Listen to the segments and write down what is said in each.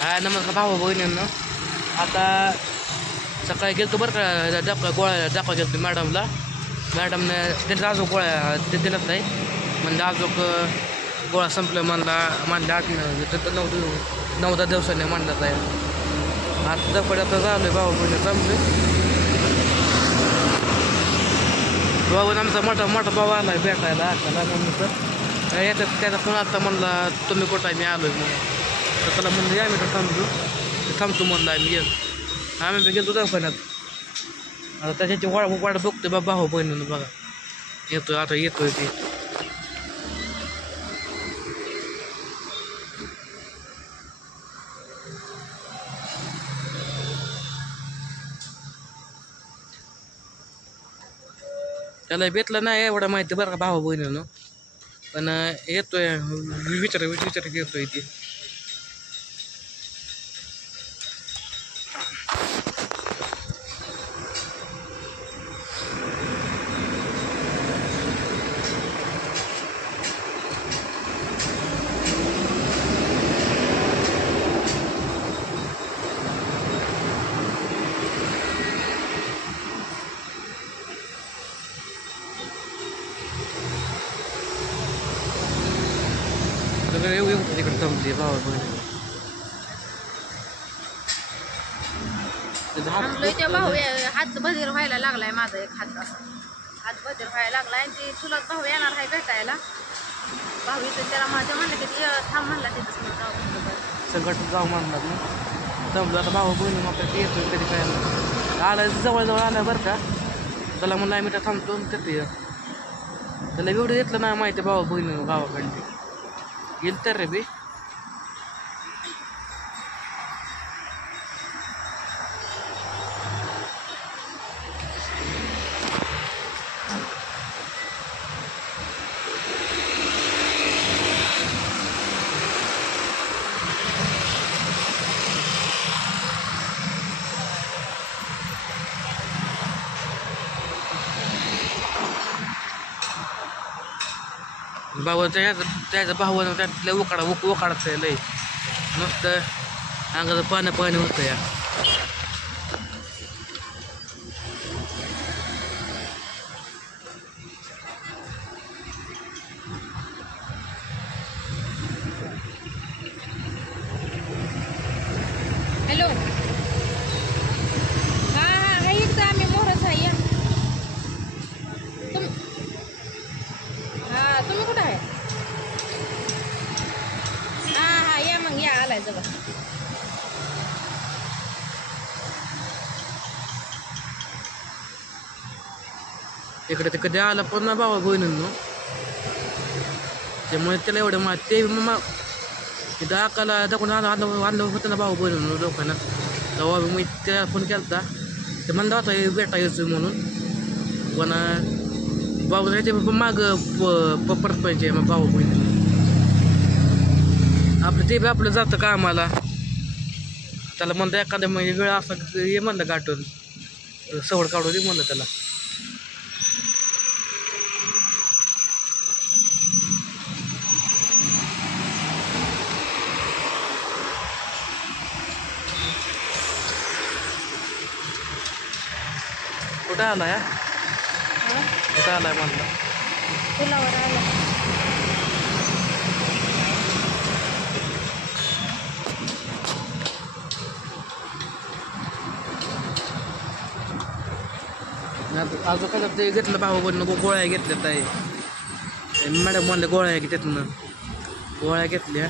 हा नमस्कार भाऊ बहिणींनो. आता सकाळी गेलो बरं का गोळ्या गेलो मॅडमला. मॅडमने दिलं अजून गोळ्या दिलंच नाही म्हणजे अजून गोळ्या संपलं म्हणलं 9-10 दिवसाने म्हणलं जाईल. आता दपड्यात झालं आहे भाऊ बहिणी संपले. भाऊ आमचा मोठा भाऊ आला आहे भेटायला आता तर येतात त्याचा फोन आता म्हणला तुम्ही कुठं आहे मी आलो आहे म्हणून. तर त्याला म्हणलं या मी तर थांबतो म्हणलं आम्ही बी गेलो दवाखान्यात. आता त्याच्याची वाट बघतोय बा भाऊ बहिणीनं बघा येतोय ते. त्याला भेटलं नाही एवढं माहिती बरं का भाऊ बहिणीनं पण येतोय विचार येतोय ती. येऊ तिकडे जमते भाऊ बहिणी. त्या भाऊ हात बधीर व्हायला लागलाय माझा एक हात असा हात बधीर व्हायला लागलाय आणि ती चुलत भाऊ येणार आहे भेटायला. भाऊ इथं त्याला माझ्या म्हणलं की थांब म्हणला तिथं संकट जाऊ म्हणतात ना जमलं आता भाऊ बहिणी मग ते येतो कधी काय आलं जवळ आलं बरं का. त्याला म्हणलं आम्ही तर थांबतो तिथे त्याला एवढं घेतलं नाही माहिती भाऊ बहिणी गावाकडली गेल तर रे बी. त्याचा भाऊ त्यातल्या उकाडत लय नुसतं अंगाचं पाणी होतं या. हॅलो हा एकदा आम्ही मोहरच आहे या तुम्ही कुठं आहे. हा या मग या आलाय जवळ. इकडे ते कधी आला पण ना भावा बहिणींनो त्यामुळे त्याला एवढं माहिती ते मग तिथं अकाला दाखवून आणलं होतं ना भाऊ बहिणींनो लोकांना. तेव्हा मी त्याला फोन केला ते म्हणलं होता भेटा यायचं म्हणून पण भाऊ ते मागं परत मग भाऊ बहिणी आपलं ते बी आपलं जातं का आम्हाला. त्याला म्हणतं एखाद्या म्हणजे वेळ असा ये म्हणलं गाठून सवड काढून दे म्हणलं त्याला. कुठं आलाय कुठं आलाय म्हणलं पुलावर आला. अजून काय ते घेतलं भाऊ बहिणी गोळ्या घेतल्यात आहे मॅडम म्हणले गोळ्या घेतलं गोळ्या घेतल्या.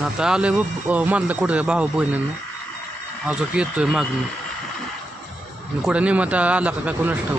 आता आलोय म्हणलं कुठं भाऊ बहिणींना अजून येतोय मागणं कुठं निमत आला का काय कोणाच ठाऊ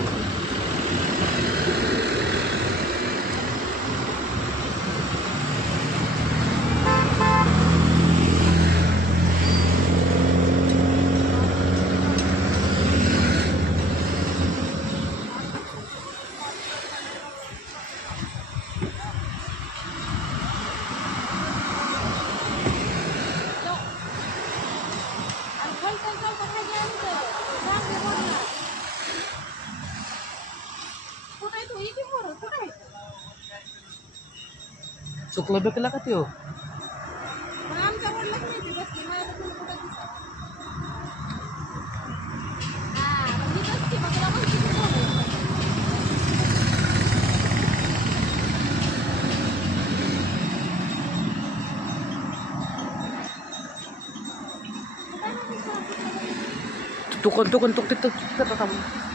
चुकलं बेकला का ते हो तुकन तिथं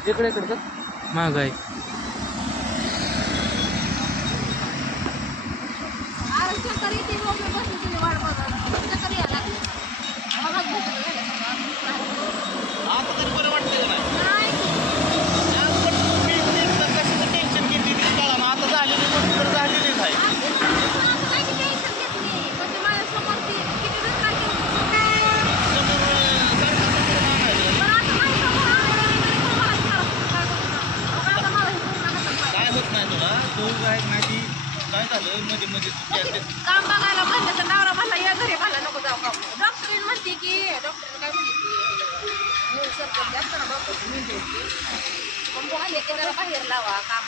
इकडे इकडं माग आहे काम बघायला म्हणलं तर नवरा मला या घरी मला नको जाऊ का डॉक्टरीन म्हणते की डॉक्टर काय म्हणते जास्त ना डॉक्टर पण आले ते जरा बाहेर लावा काम